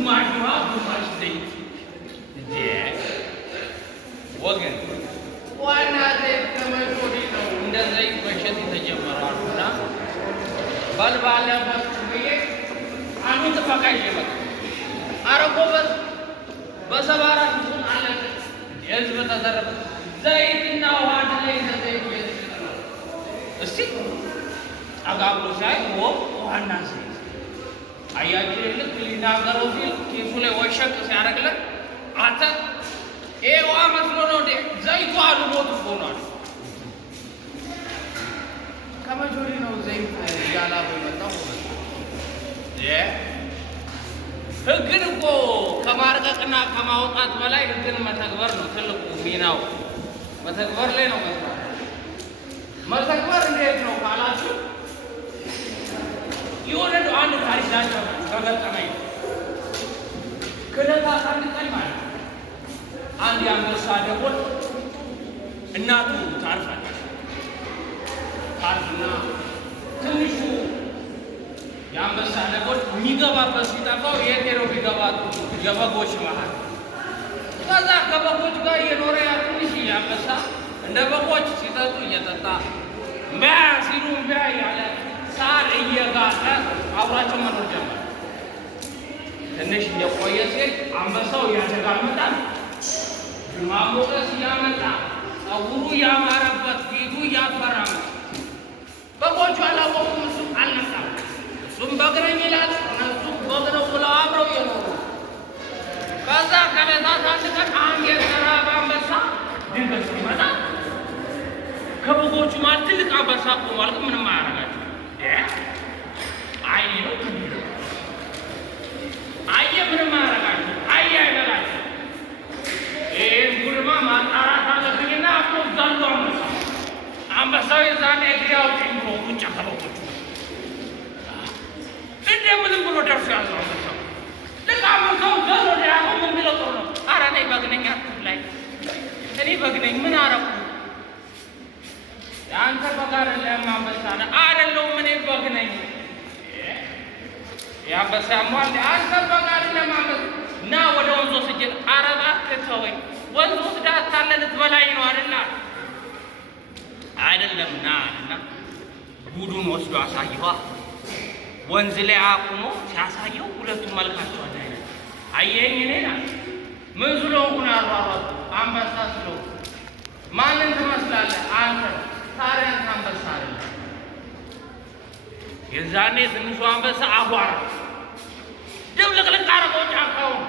ግማሽ ውሃ ግማሽ ዘይት እንዴ ወገን ዋና ዘይት ከመቼ ወዲህ ነው እንደ ዘይት መሸጥ የተጀመረውና ባልባለበት ብዬ አንዱ ተፈቃይ ይመጣ አረቆበት በሰባራ ይሁን አለ የህዝብ ተዘረፈ ዘይትና ውሃ ላይ ዘይት ይዘራል እስቲ አጋብሎ ሳይ ዋና ዘይት አያችሁ ልክ ሊናገረው ሲል ኪሱ ላይ ወሸቅ ሲያደርግለት አንተ ኤዋ መስሎ ነው እንዴ ዘይቱ አልሞት ሆኗል ከመጆሪ ነው ዘይት ያላበ መጣው ህግን እኮ ከማርቀቅና ከማውጣት በላይ ህግን መተግበር ነው ትልቁ ሚናው መተግበር ላይ ነው መተግበር እንዴት ነው ካላችሁ የሆነ አንድ ታሪክ ላቸው ከገጠመኝ ከለታት አንድ ቀን ማለት አንድ የአንበሳ ደቦል እናቱ ታርፋለች ታርፍና ትንሹ የአንበሳ ደቦል የሚገባበት ሲጠፋው የት ሄደው ቢገባቱ የበጎች መሃል ከዛ ከበጎች ጋር እየኖረ ያ ትንሽ የአንበሳ እንደ በጎች ሲጠጡ እየጠጣ ቢያ ሲሉ ቢያ ያለ ሳር እየጋጠ አብራቸው መኖር ጀመረ ትንሽ እንደቆየ ሲል አንበሳው እያተጋመጣል ማሞቀስ እያመጣ ፀጉሩ ያማረበት ፊቱ እያፈራም በጎቹ አላወቁም እሱ አልነሳም እሱም በግረኝ ይላል እነሱም በግረው ብለው አብረው የኖሩ ከዛ ከለታት አንድ ቀን አንድ የተራበ አንበሳ ድንገት ሲመጣ ከበጎቹ ማለት ትልቅ አንበሳ ቆሟል ግን ምንም አያደርጋቸው አይ ነው አየ ምንም አያደርጋቸው አየ አይበላቸው ጉልማ ማጣራት አለብኝና አብሮ ዛሉ አንበሳው የዛኔ እግሪያው ጭምሮ ውጭ ከበጎቹ እንደምንም ብሎ ደርሶ ያለው አንበሳው ልክ አንበሳው ዘሎ ሊያቆም ምን ቢለው ጥሩ ነው ኧረ እኔ በግ ነኝ ላይ እኔ በግ ነኝ ምን አረኩ የአንተ በግ አይደለም አንበሳ ነህ አይደለሁም እኔ በግ ነኝ የአንበሳ ያሟል አንተ በግ አይደለም አንበሳ ና ወደ ወንዝ ወስጄ ኧረ እባክህ ተወኝ ወንዝ ወስዳ አታለህ ልትበላኝ ነው አይደለም ና አለና ጉዱን ወስዶ አሳየዋ ወንዝ ላይ አቁሞ ሲያሳየው ሁለቱም መልካቸው አንድ አይነት አየኸኝ እኔን አለ ምን ስለሆንኩ ነው ያሯሯጥኩ አንበሳ ስለሆንኩ ማንን ትመስላለህ አንተ ታዲያ አንተ አንበሳ አይደለም የዛኔ ትንሹ አንበሳ አጓራ ድብልቅልቅ አደረገው ጫካውን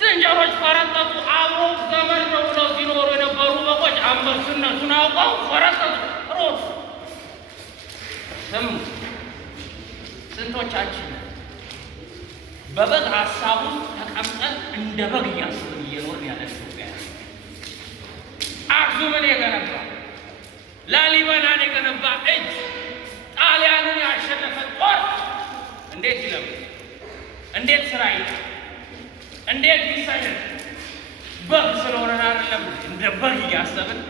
ዝንጀሮች ፈረጠጡ አብረው ዘመድ ነው ብለው ሲኖሩ የነበሩ በጎች አንበሱነቱን አውቀው ፈረጠጡ ሮጡ ስም ስንቶቻችን በበግ ሀሳቡ ተቀምጠን እንደ በግ እያስብን እየኖርን ያለ ኢትዮጵያ አክሱምን የገነባ ላሊበላን የገነባ እጅ ጣሊያንን ያሸነፈ ጦር እንዴት ይለምን እንዴት ስራ ይላል እንዴት ይሰደድ በግ ስለሆነን አይደለም እንደ በግ እያሰብን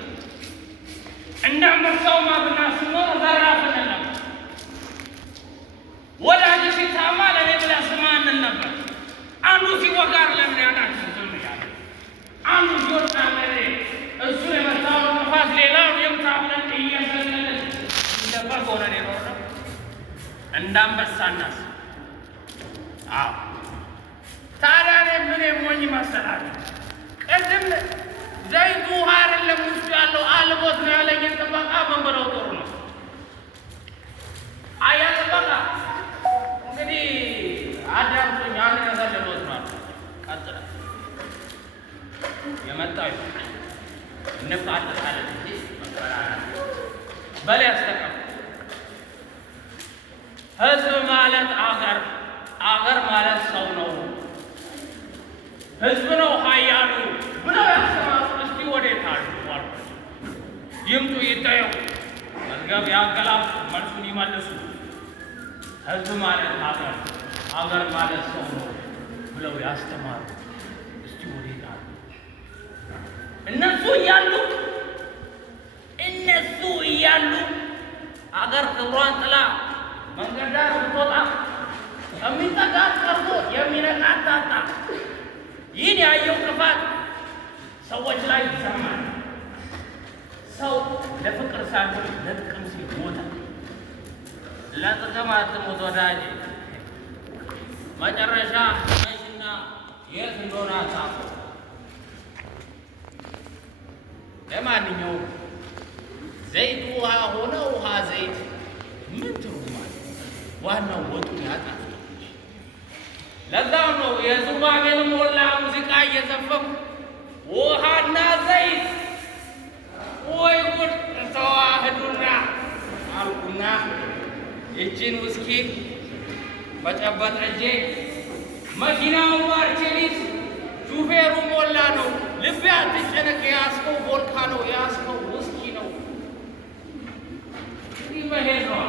እንደ አንበሳው ማብና ስኖር ዘራፍን ነበር ወዳጅ ሲታማ ለኔ ብላ ስማንን ነበር አንዱ ሲወጋር ለምን ያናችሁ ዝም ያለ አንዱ ሲወጣ ለኔ እሱ የመታው ነፋስ ሌላው የምታብለን እየሰለለን እንደ በግ ሆነን የኖርነው እንደ አንበሳ እናስ አዎ ታዲያ ምን የሞኝ መሰላችሁ ቅድም ዘይቱ ውሃ አይደለም ውስጡ ያለው አልቦት ነው ያለኝን ጥበቃ ምን ብለው ጥሩ ነው አያ ጥበቃ እንግዲህ አዳምጡኝ አንድ ነገር ልሎት ማለት ቀጥለ የመጣው እንፋጠጣለን እንጂ መቀራራ በል ያስተቀም ህዝብ ማለት አገር ማለት ሰው ነው ህዝብ ነው ኃያሉ ብለው ያስተማሩ እስቲ ወዴት አሉ ይምጡ ይታየው መዝገብ ያገላብጡ መልሱን ይመልሱ ህዝብ ማለት አገር ማለት ሰው ነው ብለው ያስተማሩ እስቲ ወዴት አሉ እነሱ እያሉ አገር ክብሯን ጥላ መንገድ ዳር ብትወጣ የሚጠጋት ቀርቶ የሚነቃት ታጣ ሰዎች ላይ ይሰማል። ሰው ለፍቅር ሳይሆን ለጥቅም ሲል ይሞታል። ለጥቅም አትሙት ወዳጄ። መጨረሻ መሽና የት እንደሆነ አታውቅም። ለማንኛውም ዘይት ውሃ ሆነ ውሃ ዘይት ምን ትርጉማል? ዋናው ወጡን ያጣፍጥ። ለዛም ነው የዙባቤን ሞላ ሙዚቃ እየዘፈኩ ውሃና ዘይት ወይ ጉድ ተዋህዱና አልኩና ይችን ውስኪ በጨበጥ እጄ መኪናው ማርቼሊስ ሹፌሩ ሞላ ነው። ልቤ አትጨነቅ፣ የያዝከው ቮልካኖ የያዝከው ውስኪ ነው። ይህ መሄድ ነው።